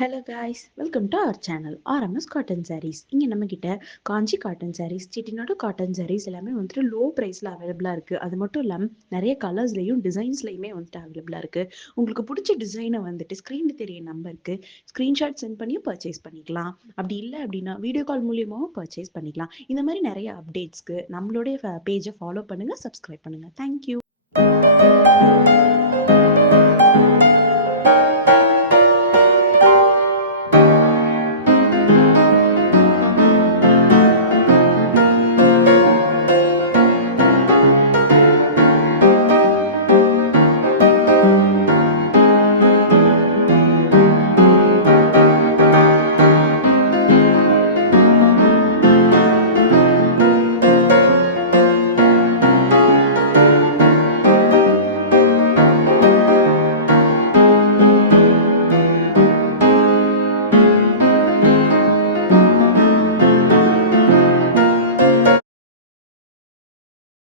Hello guys, welcome to our channel RMS cotton saris. இங்கே நம்மக்கிட்ட காஞ்சி cotton saris, Chettinad cotton saris எல்லாமே வந்துட்டு லோ ப்ரைஸில் அவைலபிளாக இருக்குது. அது மட்டும் இல்லாமல் நிறைய கலர்ஸ்லையும் டிசைன்ஸ்லையுமே வந்துட்டு அவைலபிளாக இருக்குது. உங்களுக்கு பிடிச்ச டிசைனை வந்துட்டு ஸ்க்ரீனில் தெரிய நம்பருக்கு ஸ்க்ரீன்ஷாட் சென்ட் பண்ணி பர்ச்சேஸ் பண்ணிக்கலாம். அப்படி இல்லை அப்படின்னா வீடியோ கால் மூலியமாகவும் பர்ச்சேஸ் பண்ணிக்கலாம். இந்த மாதிரி நிறைய அப்டேட்ஸ்க்கு நம்மளுடைய பேஜை ஃபாலோ பண்ணுங்கள், சப்ஸ்கிரைப் பண்ணுங்கள். தேங்க்யூ.